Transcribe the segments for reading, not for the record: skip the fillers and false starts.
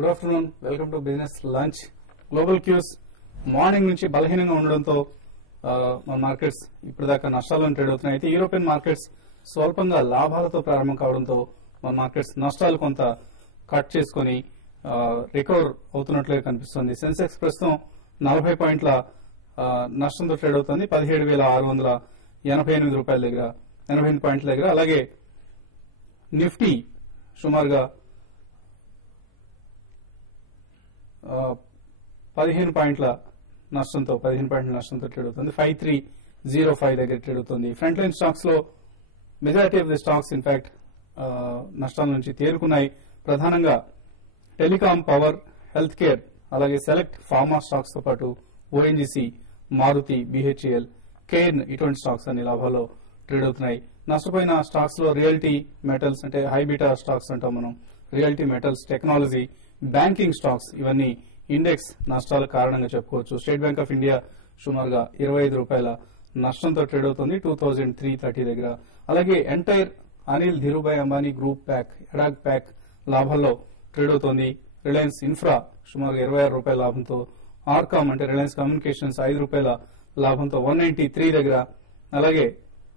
Good afternoon, welcome to business lunch. Global cues morning నుంచి బలహీనంగా ఉండడంతో మన మార్కెట్స్ ఇప్పటిదాకా నష్టాలను ట్రేడ్ అవుతున్నాయి. అయితే యూరోపియన్ మార్కెట్స్ స్వల్పంగా లాభాలతో ప్రారంభం కావడంతో మన మార్కెట్స్ నష్టాలు కొంత కట్ చేసుకుని రికవర్ అవుతున్నట్లుగా కనిపిస్తుంది. సెన్సెక్స్ ప్రస్తుతం 40 పాయింట్ల నష్టంతో ట్రేడ్ అవుతుంది, 17,688 రూపాయల దగ్గర, 88 పాయింట్ల దగ్గర. అలాగే నిఫ్టీ సుమారుగా 15 పాయింట్ల నష్టంతో ట్రేడ్ అవుతుంది, 5305 దగ్గర ట్రేడ్ అవుతుంది. ఫ్రంట్ లైన్ స్టాక్స్ లో majority of the stocks in fact నష్టాల నుంచి తేరుకున్నాయి. ప్రధానంగా టెలికాం, పవర్, హెల్త్ కేర్, అలాగే సెలెక్ట్ ఫార్మా స్టాక్స్ తో పాటు ఓఎన్జీసీ, మారుతి, బిహెచ్ఎల్, కేర్న్ ఇటువంటి స్టాక్స్ అన్ని లాభాల్లో ట్రేడ్ అవుతున్నాయి. నష్టపోయిన స్టాక్స్ లో రియల్టీ, మెటల్స్ అంటే హైబీటా స్టాక్స్ అంటాం మనం, realty, metals, technology, banking stocks ఇవన్నీ ఇండెక్స్ నష్టాల కారణంగా చెప్పుకోవచ్చు. స్టేట్ బ్యాంక్ ఆఫ్ ఇండియా సుమారుగా 25 రూపాయల నష్టంతో ట్రేడ్ అవుతుంది, 2330 దగ్గర. అలాగే entire Anil Dhirubhai Ambani group pack, ADAG pack లాభాల్లో ట్రేడ్ అవుతోంది. రిలయన్స్ ఇన్ఫ్రా సుమారుగా 26 రూపాయల లాభంతో, ఆర్కామ్ అంటే రిలయన్స్ కమ్యూనికేషన్స్ 5 రూపాయల లాభంతో 193 దగ్గర. అలాగే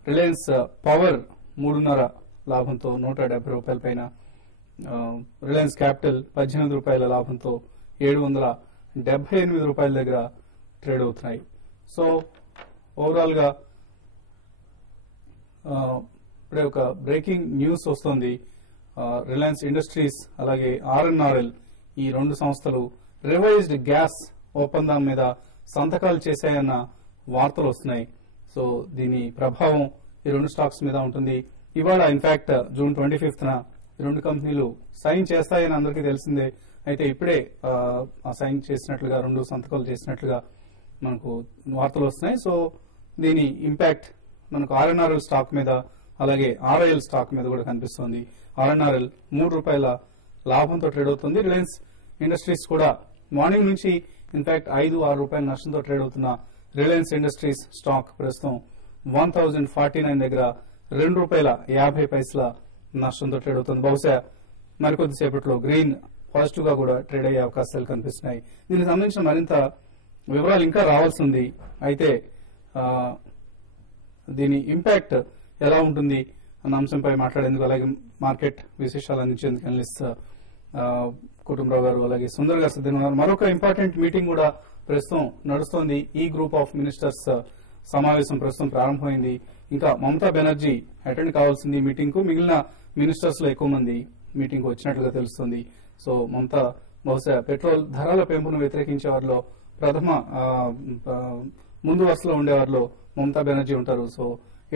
రిలయన్స్ పవర్ 3.5 లాభంతో 170 రూపాయల పైన. రిలయన్స్ క్యాపిటల్ 18 రూపాయల లాభంతో 778 రూపాయల దగ్గర ట్రేడ్ అవుతున్నాయి. సో ఓవరాల్ గా ఇప్పుడే ఒక బ్రేకింగ్ న్యూస్ వస్తోంది. రిలయన్స్ ఇండస్ట్రీస్ అలాగే ఆర్ఎన్ఆర్ఎల్ ఈ రెండు సంస్థలు రివైజ్డ్ గ్యాస్ ఒప్పందం మీద సంతకాలు చేశాయన్న వార్తలు వస్తున్నాయి. సో దీని ప్రభావం ఈ రెండు స్టాక్స్ మీద ఉంటుంది. ఇవాళ ఇన్ఫాక్ట్ జూన్ 25న ఈ రెండు కంపెనీలు సైన్ చేస్తాయని అందరికీ తెలిసిందే. అయితే ఇప్పుడే సైన్ చేసినట్లుగా, రెండు సంతకాలు చేసినట్లుగా మనకు వార్తలు వస్తున్నాయి. సో దీని ఇంపాక్ట్ మనకు ఆర్ఎన్ఆర్ఎల్ స్టాక్ మీద అలాగే ఆర్ఐఎల్ స్టాక్ మీద కూడా కనిపిస్తోంది. ఆర్ఎన్ఆర్ఎల్ 3 రూపాయల లాభంతో ట్రేడ్ అవుతుంది. రిలయన్స్ ఇండస్ట్రీస్ కూడా మార్నింగ్ నుంచి ఇన్ఫాక్ట్ 5-6 రూపాయల నష్టంతో ట్రేడ్ అవుతున్న రిలయన్స్ ఇండస్ట్రీస్ స్టాక్ ప్రస్తుతం 1049 దగ్గర 2 రూపాయల 50 పైసల నష్టంతో ట్రేడ్ అవుతుంది. బహుశా మరికొద్దిసేపట్లో గ్రీన్ పాజిటివ్ గా కూడా ట్రేడ్ అయ్యే అవకాశాలు కనిపిస్తున్నాయి. దీనికి సంబంధించిన మరింత వివరాలు ఇంకా రావాల్సి ఉంది. అయితే దీని ఇంపాక్ట్ ఎలా ఉంటుంది అన్న అంశంపై మాట్లాడేందుకు, అలాగే మార్కెట్ విశేషాలు అందించేందుకు అనలిస్ట్ కుటుంబరావు గారు అలాగే సుందర్ గారు సిద్ధంగా ఉన్నారు. మరొక ఇంపార్టెంట్ మీటింగ్ కూడా ప్రస్తుతం నడుస్తోంది. ఈ గ్రూప్ ఆఫ్ మినిస్టర్స్ సమావేశం ప్రస్తుతం ప్రారంభమైంది. ఇంకా మమతా బెనర్జీ అటెండ్ కావాల్సింది మీటింగ్ కు. మిగిలిన మినిస్టర్స్ లో ఎక్కువ మంది మీటింగ్ కు వచ్చినట్లుగా తెలుస్తోంది. సో మమతా బహుశా పెట్రోల్ ధరల పెంపును వ్యతిరేకించే వారిలో ప్రథమ ముందు వరుసలో ఉండేవారిలో మమతా బెనర్జీ ఉంటారు. సో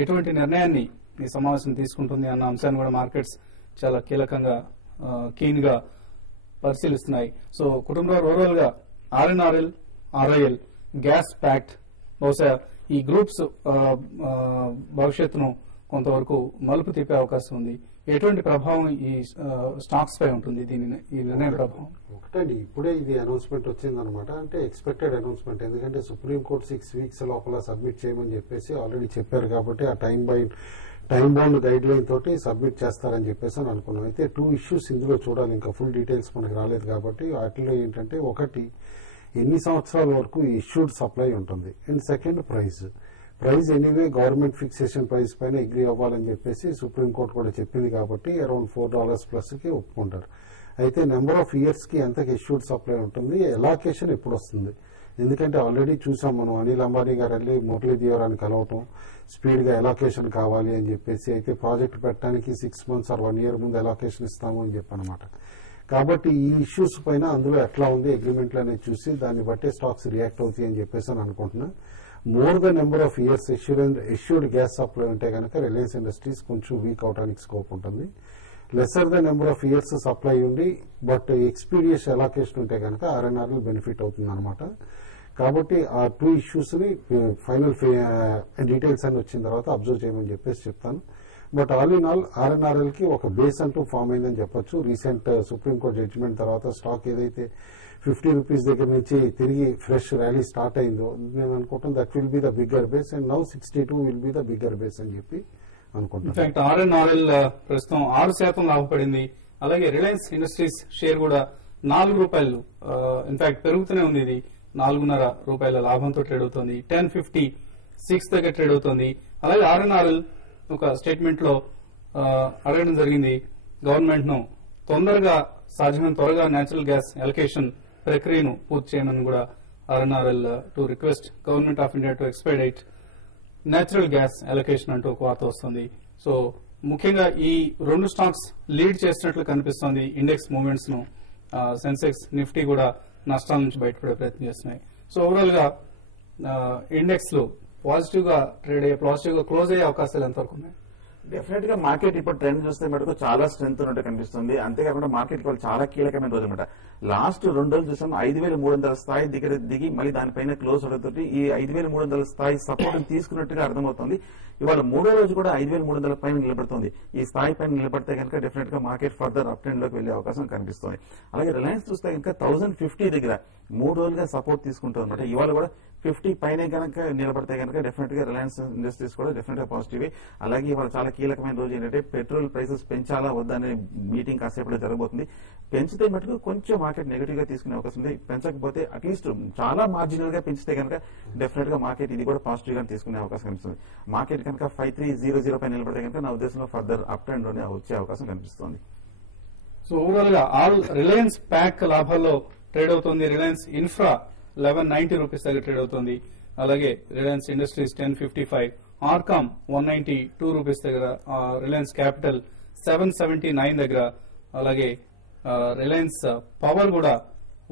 ఎటువంటి నిర్ణయాన్ని ఈ సమావేశం తీసుకుంటుంది అన్న అంశాన్ని కూడా మార్కెట్స్ చాలా కీలకంగా కీన్ గా పరిశీలిస్తున్నాయి. సో కుటుంబంలో ఓవరాల్ గా ఆర్ఎన్ఆర్ఎల్, ఆర్ఐఎల్, గ్యాస్ ప్యాక్ట్ బహుశా ఈ గ్రూప్స్ భవిష్యత్తును కొంతవరకు మలుపు తిప్పే అవకాశం ఉంది. ఎటువంటి ప్రభావం ఈ స్టాక్స్ పై ఉంటుంది ఈ నిర్ణయం ప్రభావం? ఒకటండి, ఇప్పుడే ఇది అనౌన్స్మెంట్ వచ్చిందనమాట. అంటే ఎక్స్పెక్టెడ్ అనౌన్స్మెంట్. ఎందుకంటే సుప్రీంకోర్టు 6 వీక్స్ లోపల సబ్మిట్ చేయమని చెప్పేసి ఆల్రెడీ చెప్పారు కాబట్టి ఆ టైం బౌండ్ గైడ్ లైన్ తోటి సబ్మిట్ చేస్తారని చెప్పేసి అని అనుకున్నాం. అయితే 2 ఇష్యూస్ ఇందులో చూడాలి, ఇంకా ఫుల్ డీటెయిల్స్ మనకు రాలేదు కాబట్టి. వాటిలో ఏంటంటే, ఒకటి ఎన్ని సంవత్సరాల వరకు ఇష్యూడ్ సప్లై ఉంటుంది, and second price anyway government fixation price పైన అగ్రీ అవ్వాలని చెప్పేసి సుప్రీంకోర్టు కూడా చెప్పింది కాబట్టి అరౌండ్ $4 ప్లస్ కి ఒప్పుకుంటారు. అయితే నెంబర్ ఆఫ్ ఇయర్స్ కి ఎంతకి ఇష్యూడ్ సప్లై ఉంటుంది, ఎలాకేషన్ ఎప్పుడు వస్తుంది. ఎందుకంటే ఆల్రెడీ చూసాం మనం, అనిల్ అంబానీ గారు వెళ్ళి మురళీ దేవరాన్ని కలవటం, స్పీడ్ గా ఎలాకేషన్ కావాలి అని చెప్పేసి. అయితే ప్రాజెక్ట్ పెట్టడానికి 6 months or 1 year ముందు ఎలాకేషన్ ఇస్తాము అని చెప్పనమాట. కాబట్టి ఈ ఇష్యూస్ పైన అందులో ఎట్లా ఉంది అగ్రిమెంట్లు అనేది చూసి దాన్ని బట్టే స్టాక్స్ రియాక్ట్ అవుతాయి అని చెప్పేసి అని అనుకుంటున్నా. More the number of years issued gas supply ఉంటే కనుక రిలయన్స్ ఇండస్ట్రీస్ కొంచెం వీక్ అవడానికి స్కోప్ ఉంటుంది. Lesser the number of years supply ఉండి బట్ ఎక్స్పీరియన్స్ ఎలాకేషన్ ఉంటే కనుక ఆర్ఎన్ఆర్ఎల్ బెనిఫిట్ అవుతుంది అనమాట. కాబట్టి ఆ 2 ఇష్యూస్ ని ఫైనల్ డీటెయిల్స్ అన్ని వచ్చిన తర్వాత అబ్జర్వ్ చేయమని చెప్పేసి చెప్తాను. But all in all RNRL కి ఒక బేస్ అంటూ ఫామ్ అయిందని చెప్పొచ్చు. రీసెంట్ సుప్రీంకోర్టు జడ్జిమెంట్ తర్వాత స్టాక్ ఏదైతే 50 రూపీస్ దగ్గర నుంచి తిరిగి ఫ్రెష్ ర్యాలీ స్టార్ట్ అయిందో, నేను అనుకుంటాను that will be the bigger base, and now 62 will be the bigger base అని చెప్పి అనుకుంటున్నాను. ఆర్ఎన్ఆర్ఎల్ ప్రస్తుతం 6% లాభపడింది. అలాగే రిలయన్స్ ఇండస్ట్రీస్ షేర్ కూడా ₹4 ఇన్ఫాక్ట్ పెరుగుతూనే ఉంది. ఇది ₹4.5 లాభంతో ట్రేడ్ అవుతుంది. 1056 దగ్గర ట్రేడ్ అవుతుంది. అలాగే RNRL ఒక స్టేట్మెంట్ లో అడగడం జరిగింది గవర్నమెంట్ ను సాధ్యమైన త్వరగా నేచురల్ గ్యాస్ అలొకేషన్ ప్రక్రియను పూర్తి చేయమని కూడా RNRL to request government of India to expedite natural gas allocation అంటూ ఒక వార్త వస్తుంది. సో ముఖ్యంగా ఈ రెండు స్టాక్స్ లీడ్ చేసినట్లు కనిపిస్తోంది ఇండెక్స్ మూవ్మెంట్స్ ను. సెన్సెక్స్ నిఫ్టీ కూడా నష్టాల నుంచి బయటపడే ప్రయత్నం చేస్తున్నాయి. సో ఓవరాల్ గా ఇండెక్స్ లో పాజిటివ్ గా క్లోజ్ అయ్యే అవకాశాలు ఎంతవరకు ఉన్నాయి? డెఫినెట్ గా మార్కెట్ ఇప్పుడు ట్రెండ్ చూస్తే మటుకు చాలా స్ట్రెంత్ ఉన్నట్టు కనిపిస్తుంది. అంతేకాకుండా మార్కెట్ కూడా చాలా కీలకమైన రోజు అనమాట. లాస్ట్ 2 రోజులు చూసాం 5,300 స్థాయి దిగి మళ్ళీ దానిపైన క్లోజ్ అవడంతో ఈ 5,300 స్థాయి సపోర్ట్ తీసుకున్నట్టుగా అర్థమవుతుంది. ఇవాళ 3వ రోజు కూడా 5,300 పైన నిలబడుతుంది. ఈ స్థాయి పైన నిలబడితే కనుక డెఫినెట్ గా మార్కెట్ ఫర్దర్ అప్ ట్రెండ్ లోకి వెళ్లే అవకాశం కనిపిస్తుంది. అలాగే రిలయన్స్ చూస్తే కనుక 1050 దగ్గర 3 రోజులుగా సపోర్ట్ తీసుకుంటుంది అనమాట. ఇవాళ కూడా 50 పైన కనుక నిలబడితే కనుక డెఫినెట్ గా రిలయన్స్ ఇండస్ట్రీస్ కూడా డెఫినెట్ గా పాజిటివ్. అలాగే ఇవాళ చాలా కీలకమైన రోజు ఏంటంటే పెట్రోల్ ప్రైసెస్ పెంచాలా వద్దా అనే మీటింగ్ కాసేపట్లో జరగబోతుంది. పెంచితే మటుకు కొంచెం మార్కెట్ నెగిటివ్ గా తీసుకునే అవకాశం ఉంది. పెంచకపోతే అట్లీస్ట్ చాలా మార్జినల్ గా పెంచితే కనుక డెఫినెట్ గా మార్కెట్ ఇది కూడా పాజిటివ్ గా తీసుకునే అవకాశం కనిపిస్తుంది. మార్కెట్ కనుక 5300 పైన నిలబడితే కనుక నా ఉద్దేశంలో ఫర్దర్ అప్ ట్రెండ్ లోనే వచ్చే అవకాశం కనిపిస్తుంది. సో ఓవరాల్ గా ఆల్ రిలయన్స్ ప్యాక్ లాభాల్లో ట్రేడ్ అవుతుంది. రిలయన్స్ ఇన్ఫ్రా ₹1190 దగ్గర ట్రేడ్ అవుతుంది. అలాగే రిలయన్స్ ఇండస్ట్రీస్ 1055, ఆర్కామ్ ₹192 దగ్గర, రిలయన్స్ క్యాపిటల్ 779 దగ్గర, అలాగే రిలయన్స్ పవర్ కూడా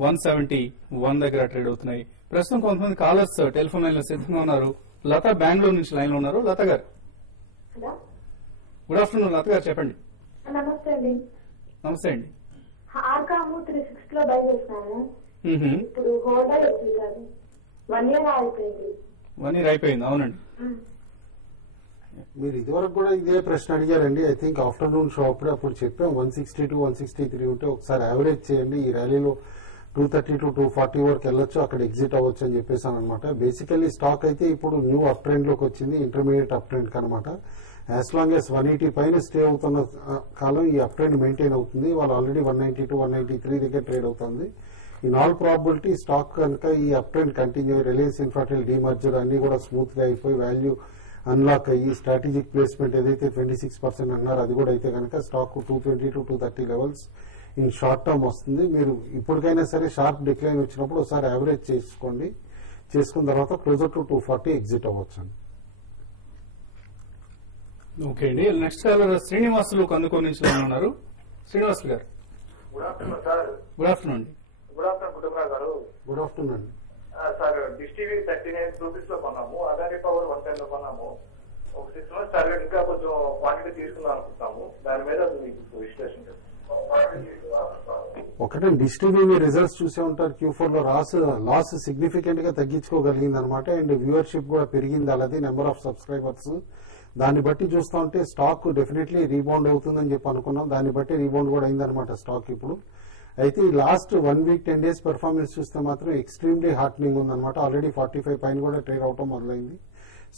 171 దగ్గర ట్రేడ్ అవుతున్నాయి. ప్రస్తుతం కొంతమంది కాలర్స్ టెలిఫోన్ లైన్ లో సిద్ధంగా ఉన్నారు. లత బెంగళూరు నుంచి లైన్ లో ఉన్నారు. లత గారు గుడ్ ఆఫ్టర్నూన్. లత గారు చెప్పండి. నమస్తే అండి. నమస్తే అండి. ఆర్కాము 360 లో బై చేస్తాను. ఇప్పుడు హోల్డర్ వచ్చింది 1 year అయిపోయింది. 1 year అయిపోయింది. అవునండి. మీరు ఇదివరకు కూడా ఇదే ప్రశ్న అడిగారండి. ఐ థింక్ ఆఫ్టర్నూన్ షో అప్పుడు చెప్పాం 160 to 163 ఉంటే ఒకసారి యావరేజ్ చేయండి. ఈ ర్యాలీలో 230 to 240 వరకు వెళ్ళొచ్చు, అక్కడ ఎగ్జిట్ అవ్వచ్చు అని చెప్పేసాను అనమాట. బేసికల్లీ స్టాక్ అయితే ఇప్పుడు న్యూ అప్ ట్రెండ్ లోకి వచ్చింది, ఇంటర్మీడియట్ అప్ ట్రెండ్ కనమాట. యాజ్ లాంగ్ యాజ్ 180 పైన స్టే అవుతున్న కాలం ఈ అప్ ట్రెండ్ మెయింటైన్ అవుతుంది. వాళ్ళు ఆల్రెడీ 190 to 193 దగ్గర ట్రేడ్ అవుతుంది. ఇన్ ఆల్ ప్రాబిలిటీ స్టాక్ కనుక ఈ up trend continue, Reliance Infratel demerger అన్ని కూడా స్మూత్ గా అయిపోయి వాల్యూ అన్లాక్ అయ్యి స్ట్రాటజిక్ ప్లేస్మెంట్ ఏదైతే 26% అన్నారో అది కూడా అయితే కనుక stock 220 to 230 levels in short term వస్తుంది. మీరు ఇప్పటికైనా సరే షార్ప్ డిక్లైన్ వచ్చినప్పుడు ఒకసారి యావరేజ్ చేసుకోండి. చేసుకున్న తర్వాత క్లోజర్ టు 240 ఎగ్జిట్ అవ్వచ్చు. ఓకే అండి. నెక్స్ట్ కాలర్ శ్రీనివాసులు కందుకూరు నుంచి ఉన్నారు. శ్రీనివాసులు గారు good afternoon sir. Good afternoon అండి. గుడ్ ఆఫ్టర్నూన్ కుటుంబరావు గారు. గుడ్ ఆఫ్టర్నూన్ అండి. సార్ డిష్ టీవీ ₹39 లో కొన్నాము, అదాని పవర్ 110 లో కొన్నాము. ఒక 6 months టార్గెట్ ఇంకా కొంచెం క్వాంటిటీ తీసుకుందాం అనుకుంటాము. దాని మీద మీకు విశ్లేషణ ఒకటే డిష్ టీవీ మీ రిజల్ట్స్ చూసే ఉంటారు. Q4 లో లాస్ సిగ్నిఫికెంట్ గా తగ్గించుకోగలిగింది అనమాట. అండ్ వ్యూవర్షిప్ కూడా పెరిగింది, అలాగే నెంబర్ ఆఫ్ సబ్స్క్రైబర్స్. దాన్ని బట్టి చూస్తా ఉంటే స్టాక్ డెఫినెట్లీ రీబౌండ్ అవుతుందని చెప్పి అనుకున్నాం. దాన్ని బట్టి రీబౌండ్ కూడా అయిందనమాట స్టాక్ ఇప్పుడు. అయితే ఈ లాస్ట్ 1 week 10 days పెర్ఫార్మెన్స్ చూస్తే మాత్రం ఎక్స్ట్రీమ్లీ హార్ట్నింగ్ ఉందన్నమాట. ఆల్రెడీ 45 పైన కూడా ట్రేడ్ అవటం మొదలైంది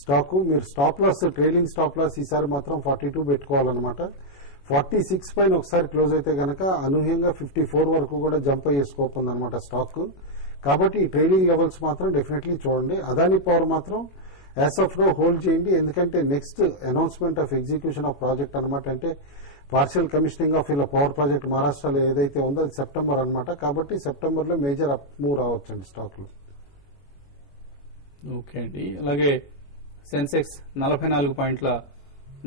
స్టాక్. మీరు stop loss, trailing stop loss ఈసారి మాత్రం 42 పెట్టుకోవాలన్నమాట. 46 పైన ఒకసారి క్లోజ్ అయితే కనుక అనూహ్యంగా 54 వరకు కూడా జంప్ అయ్యే స్కోప్ ఉందన్నమాట స్టాక్. కాబట్టి ఈ ట్రేడింగ్ లెవెల్స్ మాత్రం డెఫినెట్లీ చూడండి. అదాని పవర్ మాత్రం యాజ్ ఆఫ్ నో హోల్డ్ చేయండి. ఎందుకంటే next announcement of execution of project అనమాట. అంటే పార్షియల్ కమిషనింగ్ ఆఫ్ ఇలా పవర్ ప్రాజెక్ట్ మహారాష్ట్రలో ఏదైతే ఉందో అది సెప్టెంబర్ అనమాట. కాబట్టి సెప్టెంబర్ లో మేజర్ అప్ మూవ్ రావచ్చండి స్టాక్ లో. ఓకే అండి. అలాగే సెన్సెక్స్ 44 పాయింట్ల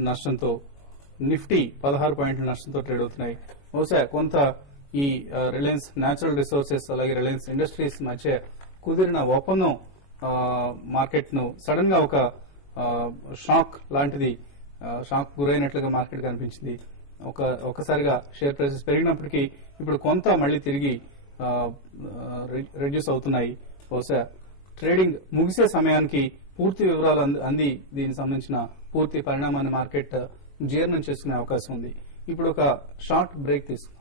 నష్టంతో, నిఫ్టీ 16 పాయింట్ల నష్టంతో ట్రేడ్ అవుతున్నాయి. బహుశా కొంత ఈ రిలయన్స్ న్యాచురల్ రిసోర్సెస్ అలాగే రిలయన్స్ ఇండస్ట్రీస్ మధ్య కుదిరిన ఒప్పందం మార్కెట్ ను సడన్ గా ఒక షాక్ లాంటిది, షాక్ గురైనట్లుగా మార్కెట్ కనిపించింది. ఒకసారిగా షేర్ ప్రైసెస్ పెరిగినప్పటికీ ఇప్పుడు కొంత మళ్లీ తిరిగి రెడ్యూస్ అవుతున్నాయి. బహుశా ట్రేడింగ్ ముగిసే సమయానికి పూర్తి వివరాలు అంది దీనికి సంబంధించిన పూర్తి పరిణామాన్ని మార్కెట్ జీర్ణం చేసుకునే అవకాశం ఉంది. ఇప్పుడు ఒక షార్ట్ బ్రేక్ తీసుకుందాం.